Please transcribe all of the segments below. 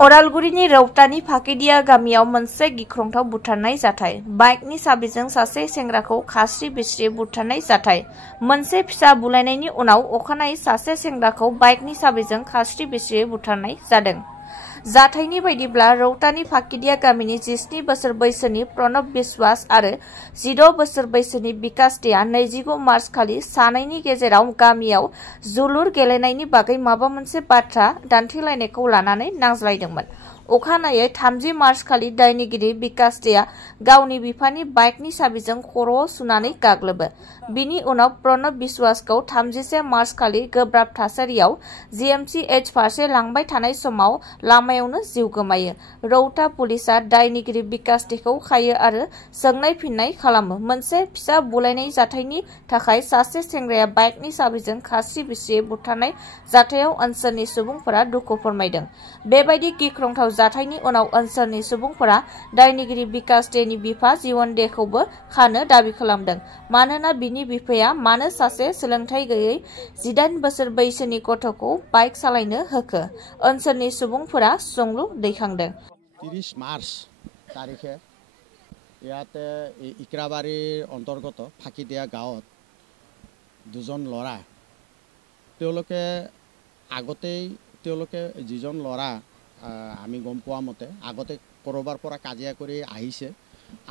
अरालगुरिनि रौतानि फाकिदिया गामियाव मोनसे गिख्रंथाव बुथारनाय जाथाय। बाइकनि साबिजों सासे सेंग्राखौ खास्रि बिस्रि बुथारनाय जाथाय। मोनसे फिसा बुलायनायनि उनाव अखानायै सासे सेंग्राखौ बाइकनि साबिजों खास्रि बिस्रि बुथारनाय जादों। जाथायनि बायदिब्ला रौतानि फाकिदिया गामिनि 17 बोसोर बैसोनि प्रणब बिश्वास आरो 16 बोसोर बैसोनि बिकास देआ 25 मार्च खालि सानैनि गेजेराव गामियाव जोलुर गेलेनायनि बागै माबा मोनसे बाथ्रा दान्थेलायनायखौ लानानै नांज्लायदोंमोन। अखानायै 30 मार्च खालि दायनिगिरि बिकास देआ गावनि बिफानि बाइकनि साबिजों खर'आव सुनानै गाग्लोबो। बिनि उनाव प्रणब बिश्वासखौ 31 मार्च खालि गोब्राब थासारियाव GMCH फारसे लांबाय थानाय समाव लामायावनो जिउ गोमायो। रौता पुलिसआ दायनिगिरि बिकास देखौ खायो आरो सोंनाय फिननाय खालामो। मोनसे फिसा बुलायनाय जाथायनि थाखाय सासे सेंग्राया बाइकनि साबिजों खास्रि बिस्रि बुथारनाय जाथायाव ओनसोलनि सुबुंफोरा दुखु फोरमायदों। बेबायदि गिख्रंथाव जाथायनि उनाव ओनसोलनि सुबुंफोरा दायनिगिरि बिकास देनि बिफा जीवन देखौबो खानो दाबि खालामदों। मानोना बिनि बिफाया मानो सासे सोलोंथाइ गैयै 18 बोसोर बैसोनि गथ'खौ बाइक सालायनो होखो? ओनसोलनि सुबुंफोरा सोंलु दैखांदों। 30 मार्च तारिखे ইয়াতে ইকৰাবাৰীৰ অন্তৰ্গত ফাকিদিয়া গাঁৱত দুজন ল'ৰা তেওঁলোকে আগতেই যিজন ল'ৰা আমি গম পোৱা মতে আগতে ক'ৰবাৰ পৰা কাজিয়া কৰি আহিছে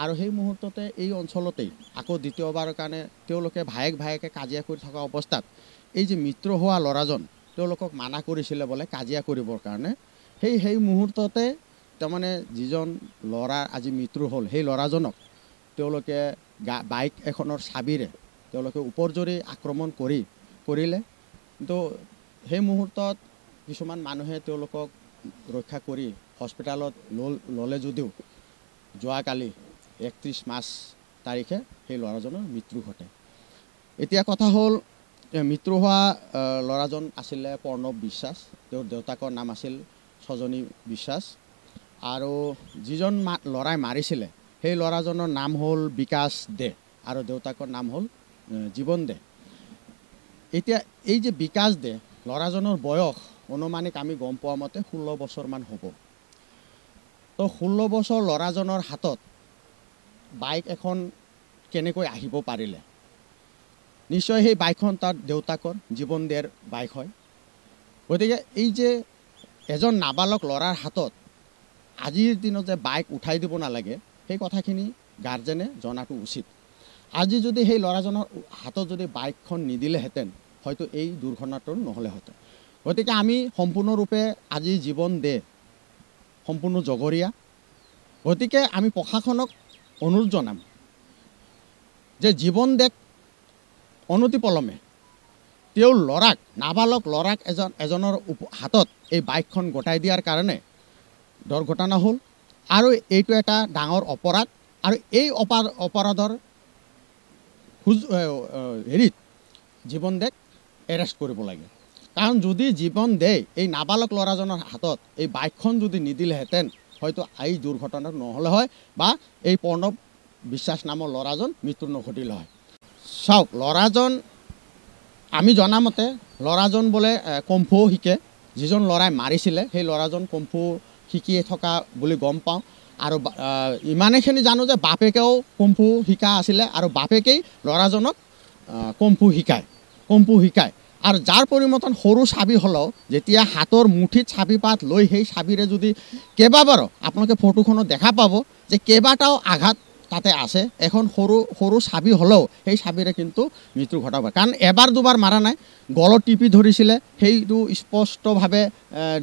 আৰু সেই মুহূৰ্ততে এই অঞ্চলতেই আকৌ দ্বিতীয়বাৰৰ কাৰণে তেওঁলোকে ভায়েকে কাজিয়া কৰি থকা অৱস্থাত এই যে মৃত্যু হোৱা ল'ৰাজন তেওঁলোকক মানা কৰিছিলে বোলে কাজিয়া কৰিবৰ কাৰণে। সেই মুহূৰ্ততে তাৰমানে যিজন ল'ৰা আজি মৃত্যু হ'ল সেই ল'ৰাজনক তেওঁলোকে বাইক এখনৰ চাবিৰে তেওঁলোকে ওপৰজৰি আক্ৰমণ কৰিলে। কিন্তু সেই মুহূৰ্তত কিছুমান মানুহে তেওঁলোকক ৰক্ষা কৰি হস্পিটালত ল'লে যদিও যোৱাকালি 31 মাৰ্চ তাৰিখে সেই ল'ৰাজনৰ মৃত্যু ঘটে। এতিয়া কথা হ'ল মৃত্যু হোৱা ল'ৰাজন আছিলে প্ৰণৱ বিশ্বাস, তেওঁৰ দেউতাকৰ নাম আছিল সজনী বিশ্বাস আৰু যিজন ল'ৰাই মাৰিছিলে সেই ল'ৰাজনৰ নাম হ'ল বিকাশ দে আৰু দেউতাকৰ নাম হ'ল জীৱন দে। এতিয়া এই যে বিকাশ দে ল'ৰাজনৰ বয়স অনুমানিক আমি গম পোৱা মতে 16 বছৰমান হ'ব। তো 16 বছৰ ল'ৰাজনৰ হাতত বাইক এখন কেনেকৈ আহিব পাৰিলে? নিশ্চয় সেই বাইকখন তাৰ দেউতাকৰ জীৱন দেৰ বাইক হয়। গতিকে এই যে এজন নাবালক ল'ৰাৰ হাতত আজিৰ দিনত যে বাইক উঠাই দিব নালাগে সেই কথাখিনি গাৰ্জেনে জনাটো উচিত। আজি যদি সেই ল'ৰাজনৰ হাতত যদি বাইকখন নিদিলেহেঁতেন হয়তো এই দুৰ্ঘটনাটো নহ'লেহেঁতেন। গতিকে আমি সম্পূৰ্ণৰূপে আজি জীৱন দে সম্পূৰ্ণ জগৰীয়া। গতিকে আমি প্ৰশাসনক অনুৰোধ জনাম যে জীৱন দেক অনতিপলমে তেওঁৰ ল'ৰাক নাবালক ল'ৰাক এজনৰ হাতত এই বাইকখন গতাই দিয়াৰ কাৰণে দুৰ্ঘটনা হ'ল আৰু এইটো এটা ডাঙৰ অপৰাধ আৰু এই অপৰাধৰ হেৰিত জীৱন দেক এৰেষ্ট কৰিব লাগে। কাৰণ যদি জীৱন দে এই নাবালক ল'ৰাজনৰ হাতত এই বাইকখন যদি নিদিলেহেঁতেন হয়তো এই দুৰ্ঘটনা নহ'লে হয় বা এই প্ৰণৱ বিশ্বাস নামৰ ল'ৰাজন মৃত্যু নঘটিলে হয়। চাওক ল'ৰাজন আমি জনামতে ল'ৰাজন বোলে কম্ফু শিকে। যিজন ল'ৰাই মাৰিছিলে সেই ল'ৰাজন কম্ফু শিকিয়ে থকা বুলি গম পাওঁ আৰু ইমানেখিনি জানো যে বাপেকেও কম্ফু শিকা আছিলে আৰু বাপেকেই ল'ৰাজনক কম্ফু শিকায় আৰু যাৰ পৰিমতন সৰু চাবি হ'লেও যেতিয়া হাতৰ মুঠিত চাবি পাত লৈ সেই চাবিৰে যদি কেইবাবাৰো আপোনালোকে ফটোখনত দেখা পাব যে কেইবাটাও আঘাত তাতে আছে। এখন সৰু চাবি হ'লেও সেই চাবিৰে কিন্তু মৃত্যু ঘটাব। কাৰণ এবাৰ দুবাৰ মাৰা নাই, গলত টিপি ধৰিছিলে, সেইটো স্পষ্টভাৱে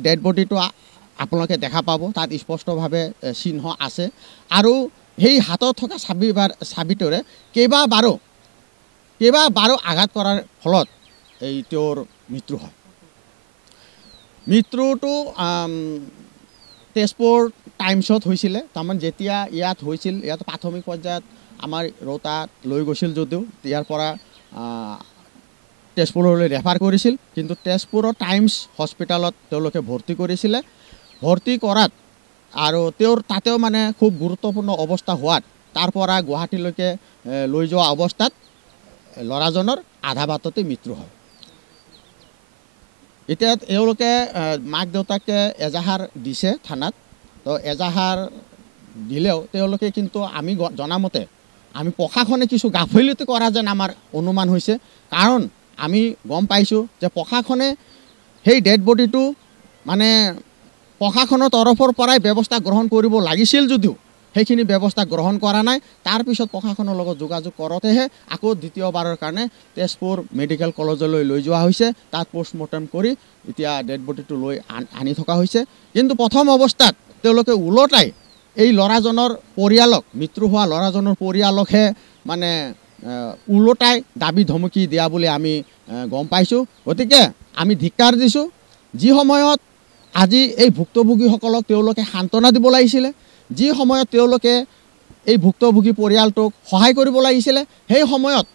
ডেড বডিটো আপোনালোকে দেখা পাব, তাত স্পষ্টভাৱে চিহ্ন আছে আৰু সেই হাতত থকা চাবিটোৰে কেইবাবাৰো আঘাত কৰাৰ ফলত এই তেওঁৰ মৃত্যু হয়। মৃত্যুটো তেজপুৰ টাইমছত হৈছিলে। তাৰমানে যেতিয়া ইয়াত হৈছিল ইয়াত প্ৰাথমিক পৰ্যায়ত আমাৰ ৰৌতাত লৈ গৈছিল যদিও ইয়াৰ পৰা তেজপুৰলৈ ৰেফাৰ কৰিছিল, কিন্তু তেজপুৰৰ টাইমছ হস্পিটেলত তেওঁলোকে ভৰ্তি কৰিছিলে। ভৰ্তি কৰাত আৰু তেওঁৰ তাতেও মানে খুব গুৰুত্বপূৰ্ণ অৱস্থা হোৱাত তাৰ পৰা গুৱাহাটীলৈকে লৈ যোৱা অৱস্থাত ল'ৰাজনৰ আধা বাটতে মৃত্যু হয়। এতিয়া এওঁলোকে মাক দেউতাকে এজাহাৰ দিছে থানাত। তো এজাহাৰ দিলেও তেওঁলোকে কিন্তু আমি জনামতে আমি প্ৰশাসনে কিছু গাফিলতি কৰা যেন আমাৰ অনুমান হৈছে। কাৰণ আমি গম পাইছোঁ যে প্ৰশাসনে সেই ডেড বডিটো মানে প্ৰশাসনৰ তৰফৰ পৰাই ব্যৱস্থা গ্ৰহণ কৰিব লাগিছিল যদিও সেইখিনি ব্যৱস্থা গ্ৰহণ কৰা নাই। তাৰপিছত প্ৰশাসনৰ লগত যোগাযোগ কৰোঁতেহে আকৌ দ্বিতীয়বাৰৰ কাৰণে তেজপুৰ মেডিকেল কলেজলৈ লৈ যোৱা হৈছে। তাত পষ্টমৰ্টেম কৰি এতিয়া ডেড বডিটো লৈ আনি থকা হৈছে। কিন্তু প্ৰথম অৱস্থাত তেওঁলোকে ওলোটাই এই ল'ৰাজনৰ পৰিয়ালক, মৃত্যু হোৱা ল'ৰাজনৰ পৰিয়ালকহে মানে ওলোটাই দাবী ধমকি দিয়া বুলি আমি গম পাইছোঁ। গতিকে আমি ধিক্কাৰ দিছোঁ। যি সময়ত আজি এই ভুক্তভোগীসকলক তেওঁলোকে সান্তনা দিব লাগিছিলে, যি সময়ত তেওঁলোকে এই ভুক্তভোগী পৰিয়ালটোক সহায় কৰিব লাগিছিলে, সেই সময়ত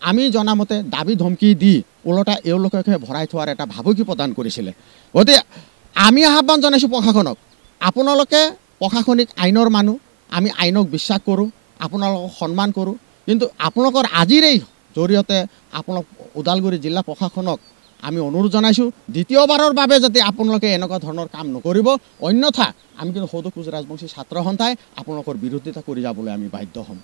আমি জনামতে দাবী ধমকি দি ওলোটা এওঁলোককহে ভৰাই থোৱাৰ এটা ভাবুকি প্ৰদান কৰিছিলে। গতিকে আমি আহ্বান জনাইছোঁ প্ৰশাসনক, আপোনালোকে প্ৰশাসনিক আইনৰ মানুহ, আমি আইনক বিশ্বাস কৰোঁ, আপোনালোকক সন্মান কৰোঁ। কিন্তু আপোনালোকৰ আজিৰ এই জৰিয়তে আপোনালোক ওদালগুৰি জিলা প্ৰশাসনক আমি অনুৰোধ জনাইছোঁ দ্বিতীয়বাৰৰ বাবে যাতে আপোনালোকে এনেকুৱা ধৰণৰ কাম নকৰিব। অন্যথা আমি কিন্তু সদৌ কোচ ৰাজবংশী ছাত্ৰ সন্থাই আপোনালোকৰ বিৰোধিতা কৰি যাবলৈ আমি বাধ্য হ'ম।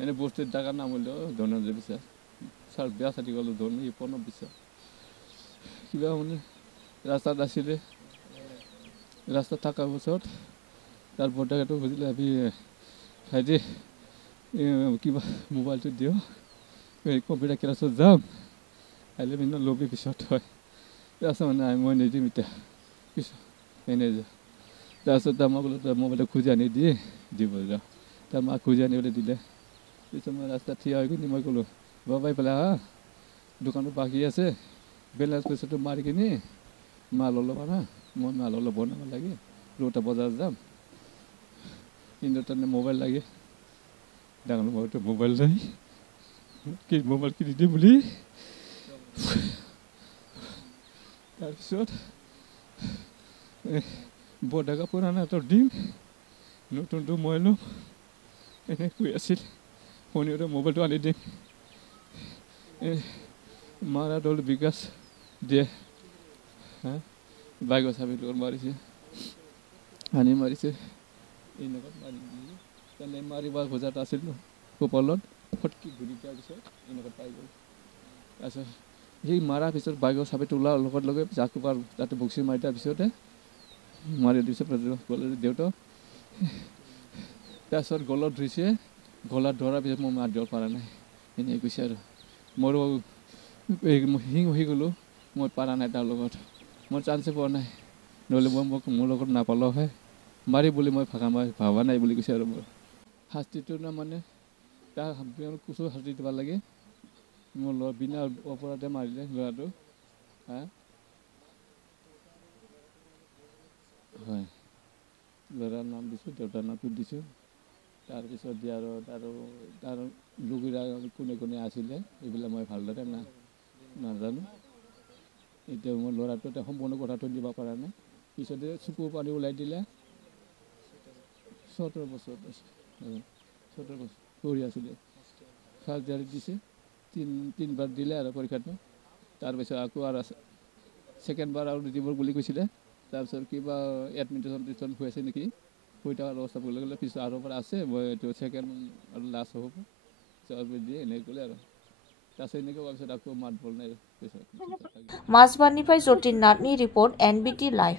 এনে বস্তুৰ জাগা নাম হলেও ধনঞ্জয় বিশ্বাস ছাৰ বিয়া চাতি গ'লো ধন প্ৰণৱ বিশ্বাস কিবা মানে ৰাস্তাত আছিলে। ৰাস্তাত থকাৰ পাছত তাৰ বৰ্তাটো বুজিলে আমি ভাইটি কিবা মোবাইলটো দিওঁ কম্পিউটাৰ ক্লাছত যাম আহিলে মানে লবি পিছত হয়। তাৰপিছত মানে মই নিদিম এতিয়া পিছত এনে যাওঁ। তাৰপিছত তাৰ মাক বোলে তাৰ মোবাইলটো খুজি আনি দিয়ে দিব যাওঁ। তাৰ মাক খুজি আনিবলৈ দিলে। পিছত মই ৰাস্তাত থিয় হৈ কিনি মই ক'লোঁ বাবাই পেলাই হা দোকানত বাকী আছে, বেলেঞ্চ পইচাটো মাৰি কিনি মাল অলপ আনা, মই মাল অলপ বনাব লাগে, ৰৌতা বজাৰ যাম। কিন্তু তাৰমানে মোবাইল লাগে, ডাঙৰ মোবাইলটো মোবাইল নাই, কি মোবাইল কিনি দিম বুলি। তাৰপিছত বডাকা পুৰাণা এটা দিম, নতুনটো মই ল'ম, এনে কৈ আছিল। শনিবাৰে মোবাইলটো আনি দিম। মাৰা দল বিকাশ দিয়ে হা বাইকৰ চাবি লগত মাৰিছে, আনি মাৰিছে এনেকুৱা মাৰি দিলে। তেনে মাৰিব খোজাত আছিল ন কপালত ফটকি ঘূৰি দিয়াৰ পিছত এনেকুৱা পাই গ'ল। তাৰপিছত সেই মাৰাৰ পিছত বাইকৰ চাবিটো ওলাৰ লগত লগে জাকো পাৰ তাতে বক্সি মাৰি দিয়াৰ পিছতে মাৰি দিছে দেউতা। তাৰপিছত গলত ধৰিছে, গলাত ধৰাৰ পিছত মই মাত দিব পৰা নাই, এনেই কৈছে আৰু মোৰো হিং হৈ গ'লোঁ, মই পৰা নাই তাৰ লগত, মই চান্সে পোৱা নাই, নহ'লে মই মোৰ লগত নাপালোঁ হয়, মাৰি বুলি মই ভাবা নাই বুলি কৈছে। আৰু মোৰ শাস্তিটো মানে তাৰ কুচু শাস্তি দিব লাগে। মোৰ ল'ৰা বিনা অপৰাধে মাৰিলে ল'ৰাটো হা হয়। ল'ৰাৰ নাম দিছোঁ, দেউতাৰ নামটো দিছোঁ। তাৰপিছত আৰু তাৰ লগৰীয়া কোনে কোনে আছিলে এইবিলাক মই ভালদৰে নাজানো। এতিয়া মোৰ ল'ৰাটো সম্পূৰ্ণ কথাটো দিব পৰা নাই। পিছতে চকু পানী ওলাই দিলে। 17 বছৰ পঢ়ি আছিলে, ফাৰ্ষ্ট ইয়াৰ দিছে, তিনিবাৰ দিলে আৰু পৰীক্ষাটো। তাৰপিছত আকৌ আৰু ছেকেণ্ডবাৰ আৰু দিব বুলি কৈছিলে। তাৰপিছত কিবা এডমিশ্যন হৈ আছে নেকি, হৈ থকাৰ অৱস্থা বুলি ক'লে। পিছত আৰু পৰা আছে, মই এইটো ছেকেণ্ড আৰু লাষ্ট হ'ব দিয়ে এনেকৈ ক'লে আৰু। তাৰপিছত এনেকৈ কোৱাৰ পিছত আকৌ মাত বল নাই। মাজবাটনিफ्राय जतिन नाथनि रिपर्ट NBT लाइभ।